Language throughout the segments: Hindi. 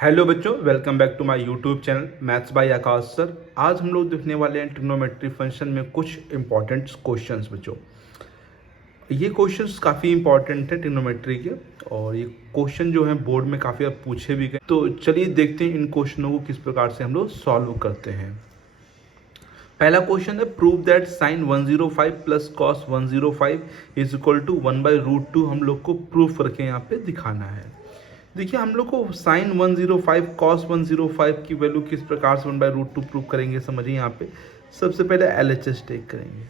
हेलो बच्चों, welcome back to my YouTube channel maths by Akash sir. आज हम लोग देखने वाले हैं ट्रिग्नोमेट्री फंक्शन में कुछ इंपॉर्टेंट क्वेश्चंस बच्चों। ये क्वेश्चंस काफ़ी इंपॉर्टेंट है ट्रिग्नोमेट्री के, और ये क्वेश्चन जो है बोर्ड में काफ़ी बार पूछे भी गए। तो चलिए देखते हैं इन क्वेश्चनों को किस प्रकार से हम लोग सॉल्व करते हैं। पहला क्वेश्चन है, prove that sine 105 plus cos 105 is equal to 1/√2। हम लोग को प्रूफ करके यहाँ पे दिखाना है। देखिए, हम लोग को साइन 105 कॉस 105 की वैल्यू किस प्रकार से 1/√2 प्रूव करेंगे, समझिए। यहाँ पे सबसे पहले LHS टेक करेंगे।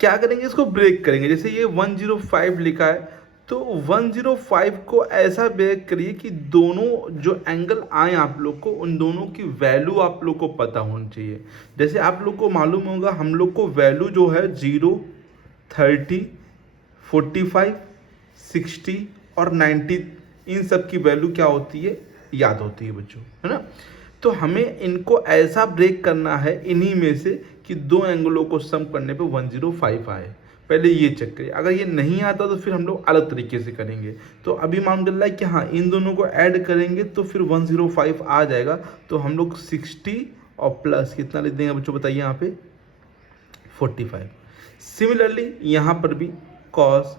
क्या करेंगे, इसको ब्रेक करेंगे। जैसे ये 105 लिखा है तो 105 को ऐसा ब्रेक करिए कि दोनों जो एंगल आए आप लोग को, उन दोनों की वैल्यू आप लोग को पता होनी चाहिए। जैसे आप लोग को मालूम होगा, हम लोग को वैल्यू जो है 0, 30, 45, 60 और 90, इन सब की वैल्यू क्या होती है, याद होती है बच्चों, है ना। तो हमें इनको ऐसा ब्रेक करना है इन्हीं में से कि दो एंगलों को सम करने पे 105 आए। पहले ये चेक करिए। अगर ये नहीं आता तो फिर हम लोग अलग तरीके से करेंगे। तो अभी मान चल रहा है कि हाँ, इन दोनों को ऐड करेंगे तो फिर 105 आ जाएगा। तो हम लोग 60 और प्लस कितना लिख देंगे बच्चों, बताइए यहाँ पे 45। सिमिलरली यहाँ पर भी cos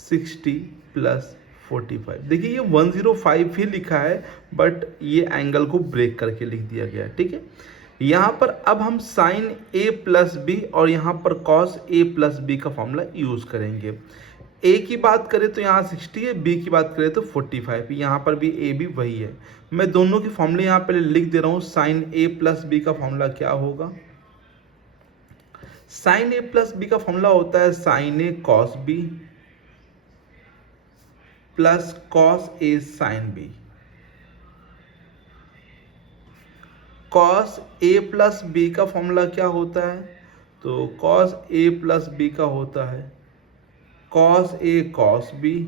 60 प्लस 45। देखिए, ये 105 ही लिखा है, बट ये एंगल को ब्रेक करके लिख दिया गया है, ठीक है। यहाँ पर अब हम साइन a प्लस बी और यहाँ पर cos a प्लस बी का फॉर्मूला यूज करेंगे। a की बात करें तो यहाँ 60 है, b की बात करें तो 45। यहाँ पर भी a भी वही है। मैं दोनों के फॉर्मूले यहाँ पहले लिख दे रहा हूँ। साइन a प्लस बी का फॉर्मूला क्या होगा, साइन a प्लस बी का फॉर्मूला होता है sine a cos b plus cos a sine b। Cos a plus b का फॉर्मूला क्या होता है, तो कॉस a प्लस बी का होता है कॉस a कॉस b,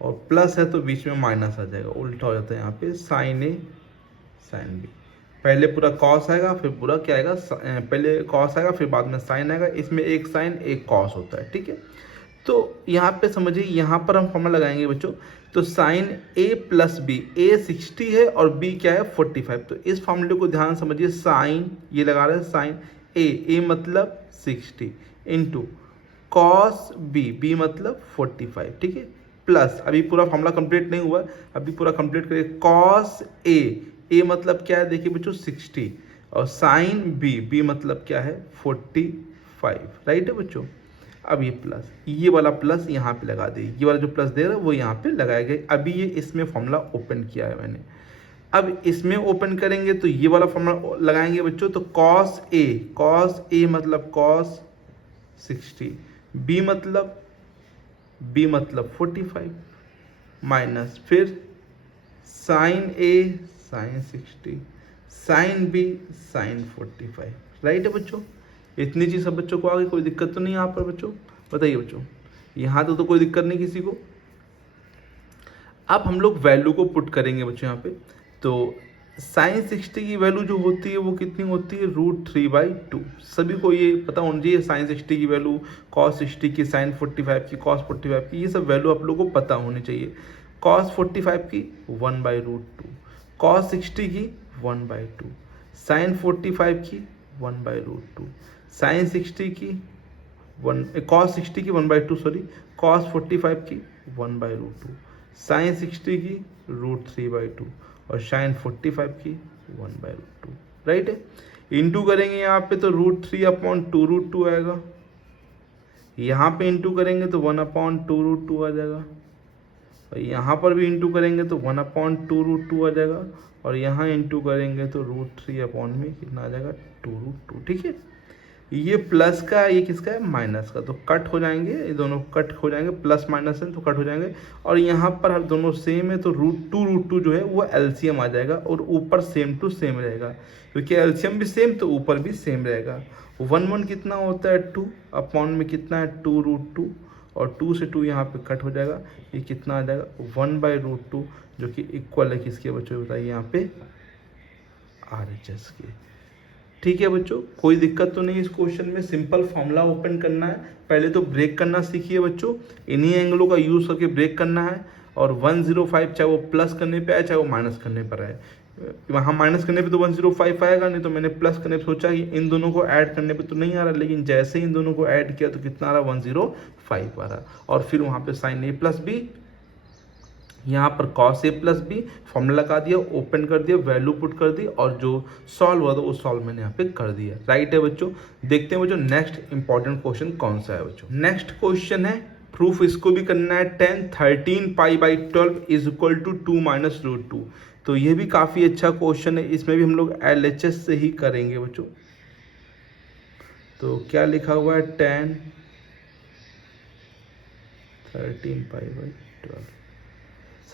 और प्लस है तो बीच में माइनस आ जाएगा, उल्टा हो जाता है यहाँ पे साइन a साइन b। पहले पूरा कॉस आएगा, फिर पूरा क्या आएगा, पहले कॉस आएगा फिर बाद में साइन आएगा। इसमें एक साइन एक कॉस होता है, ठीक है। तो यहाँ पे समझिए, यहाँ पर हम फॉर्मूला लगाएंगे बच्चों। तो sine a plus b, a 60 है और b क्या है 45। तो इस फॉर्मूले को ध्यान समझिए। साइन, ये लगा रहे हैं साइन a मतलब 60 इंटू कॉस b मतलब 45, ठीक है। प्लस, अभी पूरा फॉर्मूला कंप्लीट नहीं हुआ, अभी पूरा कंप्लीट करिए। कॉस a मतलब क्या है, देखिए बच्चों 60, और साइन b मतलब क्या है 45, राइट है बच्चों। अब ये प्लस, ये वाला प्लस यहाँ पे लगा दे, ये वाला जो प्लस दे रहा है वो यहाँ पे लगाया गया। अभी ये इसमें फॉर्मूला ओपन किया है मैंने। अब इसमें ओपन करेंगे तो ये वाला फॉर्मूला लगाएंगे बच्चों। तो कॉस a मतलब कॉस 60, b मतलब 45, माइनस फिर sine a sine 60, sine b sine 45, right है बच्चों। इतनी चीज़ सब बच्चों को आगे कोई दिक्कत तो नहीं यहाँ पर बच्चों, बताइए बच्चों। यहाँ तो कोई दिक्कत नहीं किसी को। अब हम लोग वैल्यू को पुट करेंगे बच्चों यहाँ पे। तो साइन 60 की वैल्यू जो होती है वो कितनी होती है, √3/2। सभी को ये पता होना चाहिए। साइन 60 की वैल्यू, कॉस 60 की, साइन 45 की, कॉस 45 की, ये सब वैल्यू आप लोगों को पता होनी चाहिए। कॉस 45 की 1/√2, कॉस 60 की 1/2, साइन 45 की 1/√2, साइन 60 की कॉस 60 की 1/2, सॉरी, कॉस 45 की 1/√2, साइन 60 की √3/2 और साइन 45 की 1/√2, राइट है। इंटू करेंगे यहाँ पे तो √3/2√2 आएगा। यहाँ पे इंटू करेंगे तो 1/2√2 आ जाएगा, और यहाँ पर भी इंटू करेंगे तो 1/2√2 आ जाएगा, और यहाँ इंटू करेंगे तो √3 में कितना आ जाएगा 2√2, ठीक है। ये प्लस का, ये किसका है, माइनस का, तो कट हो जाएंगे, ये दोनों कट हो जाएंगे, प्लस माइनस है तो कट हो जाएंगे। और यहाँ पर हर दोनों सेम है तो √2 जो है वो एलसीएम आ जाएगा, और ऊपर सेम टू सेम रहेगा, क्योंकि एलसीएम भी सेम तो ऊपर भी सेम रहेगा। 1 कितना होता है 2, अपॉन में कितना है 2√2, और 2 से 2 यहाँ पे कट हो जाएगा, ये कितना आ जाएगा 1/√2, जो कि इक्वल है किसके बच्चों, बताइए यहाँ पे RHS के। ठीक है बच्चों, कोई दिक्कत तो नहीं इस क्वेश्चन में। सिंपल फॉर्मूला ओपन करना है, पहले तो ब्रेक करना सीखिए बच्चों। इन्हीं एंगलों का यूज करके ब्रेक करना है। और 105 चाहे वो प्लस करने पे आए चाहे वो माइनस करने पर आए, वहाँ माइनस करने पे तो 105 आएगा, नहीं तो मैंने प्लस करने पे सोचा कि इन दोनों को ऐड करने पे तो नहीं आ रहा, लेकिन जैसे ही इन दोनों को ऐड किया तो कितना आ रहा, 105 आ रहा। और फिर वहाँ पे साइन ए प्लस बी, यहाँ पर cos A plus B, formula लगा दिया, ओपन कर दिया, वैल्यू पुट कर दी, और जो सॉल्व हुआ था वो सॉल्व मैंने यहाँ पे कर दिया। राइट है बच्चों। देखते हैं बच्चों नेक्स्ट इंपॉर्टेंट क्वेश्चन कौन सा है बच्चों। नेक्स्ट क्वेश्चन है प्रूफ, इसको भी करना है 10 13 pi by 12 is equal to 2 minus root 2। तो ये भी काफ़ी अच्छा क्वेश्चन है, इसमें भी हम लोग LHS से ही करेंगे बच्चों। तो क्या लिखा हुआ है, 10 13 पाई बाई 12।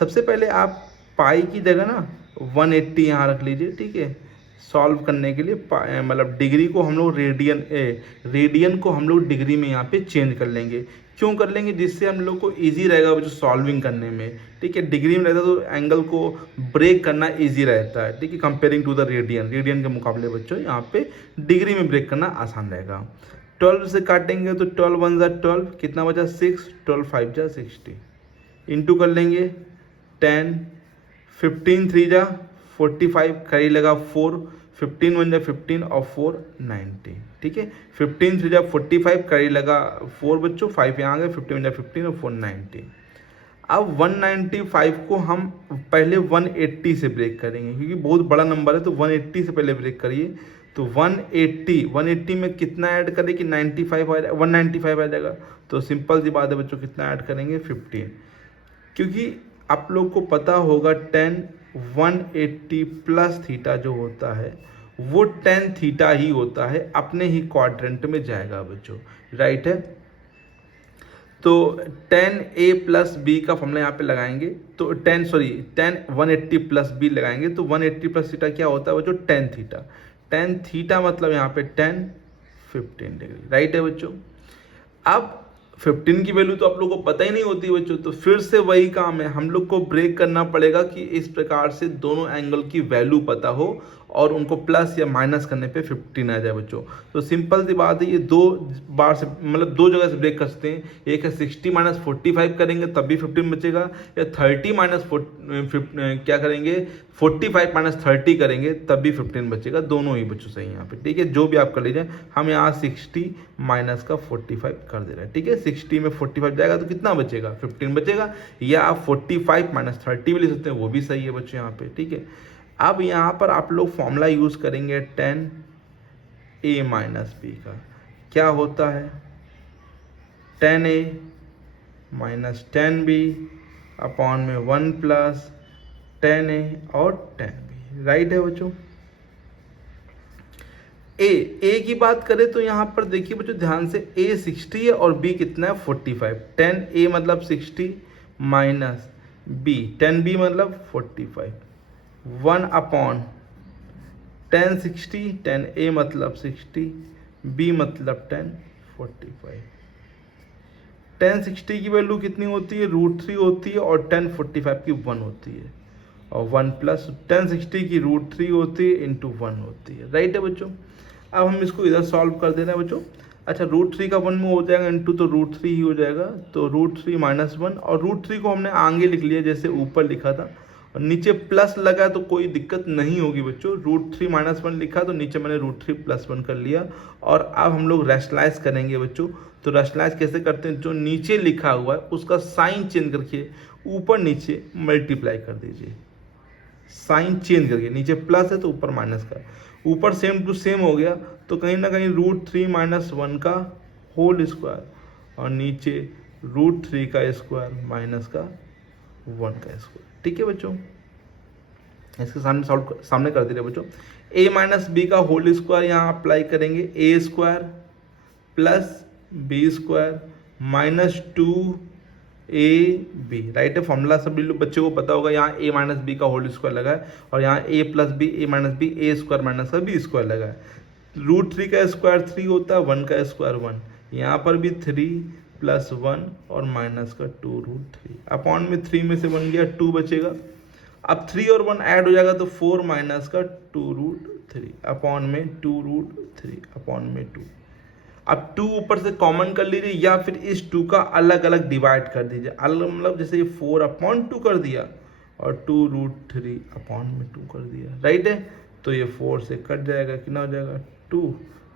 सबसे पहले आप पाई की जगह ना 180 यहाँ रख लीजिए, ठीक है। सॉल्व करने के लिए मतलब डिग्री को हम लोग रेडियन को हम लोग डिग्री में यहाँ पे चेंज कर लेंगे। क्यों कर लेंगे, जिससे हम लोग को इजी रहेगा जो सॉल्विंग करने में, ठीक है। डिग्री में रहता तो एंगल को ब्रेक करना इजी रहता है, ठीक है, कंपेयरिंग टू द रेडियन के मुकाबले बच्चों यहाँ पे डिग्री में ब्रेक करना आसान रहेगा। 12 से काटेंगे तो 12 1 जा 12, कितना बचा 6, 12 5 जा 60, इंटू कर लेंगे 10, 15 3 जा 45, करी लगा 4, 15 1 जा 15 और 4 90, ठीक है। 15 3 जा 45, करी लगा 4 बच्चों, 5 यहाँ आ गए, 15 1 जा 15 और 4 90। अब 195 को हम पहले 180 से ब्रेक करेंगे, क्योंकि बहुत बड़ा नंबर है तो 180 से पहले ब्रेक करिए। तो 180 में कितना ऐड करें कि 195 आ जाएगा। तो सिंपल सी बात है बच्चों, कितना ऐड करेंगे 15, क्योंकि आप लोग को पता होगा 10 180 प्लस थीटा जो होता है वो 10 थीटा ही होता है, अपने ही क्वाड्रेंट में जाएगा बच्चों। राइट है। तो 10a प्लस बी का फॉर्मूला यहाँ पे लगाएंगे, तो 10 180 प्लस बी लगाएंगे, तो 180 प्लस थीटा क्या होता है बच्चों, 10 थीटा। 10 थीटा मतलब यहाँ पे 10 15 डिग्री। राइट है बच्चों। अब 15 की वैल्यू तो आप लोगों को पता ही नहीं होती बच्चों, तो फिर से वही काम है, हम लोग को ब्रेक करना पड़ेगा कि इस प्रकार से दोनों एंगल की वैल्यू पता हो और उनको प्लस या माइनस करने पे 15 आ जाए बच्चों। तो सिंपल सी बात है, ये दो बार से मतलब दो जगह से ब्रेक कर सकते हैं। एक है 60 माइनस 45 करेंगे तब भी 15 बचेगा, या 30 माइनस क्या करेंगे 45 माइनस 30 करेंगे तब भी 15 बचेगा। दोनों ही बच्चों सही यहाँ पे, ठीक है। जो भी आप कर लीजिए, हम यहाँ 60 माइनस का 45 कर दे रहे हैं, ठीक है। 60 में 45 जाएगा तो कितना बचेगा 15 बचेगा, या आप 45 माइनस 30 भी ले सकते हैं, वो भी सही है बच्चों यहाँ पे, ठीक है। अब यहाँ पर आप लोग फॉर्मूला यूज करेंगे 10a माइनस बी का। क्या होता है 10a माइनस 10b अपॉन में 1 प्लस 10a और 10b। राइट है बच्चों। ए की बात करें तो यहाँ पर देखिए बच्चों ध्यान से, a 60 है और b कितना है 45। 10a मतलब 60 माइनस b 10b मतलब 45, 1 अपॉन 10 60, 10a मतलब 60, b मतलब 10 45। 10 60 की वैल्यू कितनी होती है, √3 होती है, और 10 45 की 1 होती है, और 1 प्लस 10 60 की √3 होती है इंटू 1 होती है। राइट है बच्चों। अब हम इसको इधर सॉल्व कर दे रहे हैं बच्चों। अच्छा, √3 का 1 में हो जाएगा इंटू, तो √3 ही हो जाएगा, तो √3 माइनस 1, और √3 को हमने आगे लिख लिया जैसे ऊपर लिखा था, और नीचे प्लस लगा तो कोई दिक्कत नहीं होगी बच्चों। √3 माइनस 1 लिखा तो नीचे मैंने √3 प्लस 1 कर लिया। और अब हम लोग रैशनलाइज करेंगे बच्चों। तो रैशनलाइज कैसे करते हैं, जो नीचे लिखा हुआ है उसका साइन चेंज करके ऊपर नीचे मल्टीप्लाई कर दीजिए। साइन चेंज करके, नीचे प्लस है तो ऊपर माइनस का, ऊपर सेम टू सेम हो गया, तो कहीं ना कहीं √3 माइनस 1 का होल स्क्वायर और नीचे √3 का स्क्वायर माइनस का 1 का स्क्वायर। ठीक है बच्चों, इसके सामने कर दे रहे बच्चों। a माइनस बी का होल स्क्वायर यहाँ अप्लाई करेंगे, a square plus b square minus 2ab। Right है, फॉर्मूला सभी लोग बच्चों को पता होगा। यहाँ a माइनस बी का होल स्क्वायर लगा है, और यहाँ a plus b, a minus b, a square minus का b स्क्वायर लगा है। √3 का स्क्वायर 3 होता है, 1 का स्क्वायर 1, यहाँ पर भी 3 प्लस 1 और माइनस का 2√3 अपॉन में 3 में से 1 गया 2 बचेगा। अब 3 और 1 ऐड हो जाएगा तो 4 माइनस का 2√3 अपॉन में 2√3 अपॉन में 2। अब 2 ऊपर से कॉमन कर लीजिए या फिर इस 2 का अलग अलग डिवाइड कर दीजिए, अलग मतलब जैसे ये 4/2 कर दिया और 2√3/2 कर दिया, राइट है। तो ये 4 से कट जाएगा, कितना हो जाएगा 2,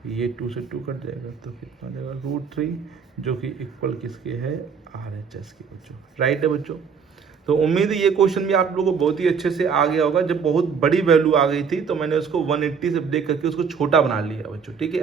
ये 2 से 2 कट जाएगा तो कितना हो जाएगा √3, जो कि इक्वल किसके है RHS के बच्चों, राइट है बच्चों। तो उम्मीद है ये क्वेश्चन भी आप लोगों को बहुत ही अच्छे से आ गया होगा। जब बहुत बड़ी वैल्यू आ गई थी तो मैंने उसको 180 से ब्रेक करके उसको छोटा बना लिया बच्चों, ठीक है।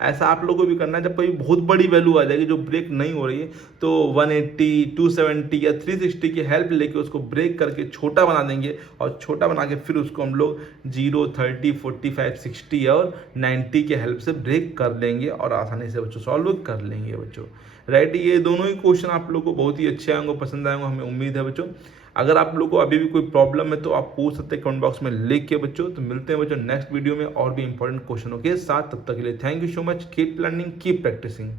ऐसा आप लोगों को भी करना है। जब कोई बहुत बड़ी वैल्यू आ जाएगी जो ब्रेक नहीं हो रही है तो 180, 270 या 360 की हेल्प लेके उसको ब्रेक करके छोटा बना देंगे और छोटा बना के फिर उसको हम लोग 0, 30, 45, 60 और 90 के हेल्प से ब्रेक कर लेंगे और आसानी से बच्चों सॉल्व कर लेंगे बच्चों, राइट। ये दोनों ही क्वेश्चन आप लोगों को बहुत ही अच्छे आएंगे, पसंद आएंगे, हमें उम्मीद है बच्चों। अगर आप लोगों को अभी भी कोई प्रॉब्लम है तो आप पूछ सकते हैं कमेंट बॉक्स में लिख के बच्चों। तो मिलते हैं बच्चों नेक्स्ट वीडियो में और भी इंपॉर्टेंट क्वेश्चनों के साथ। तब तक के लिए thank you so much, keep learning, keep practising.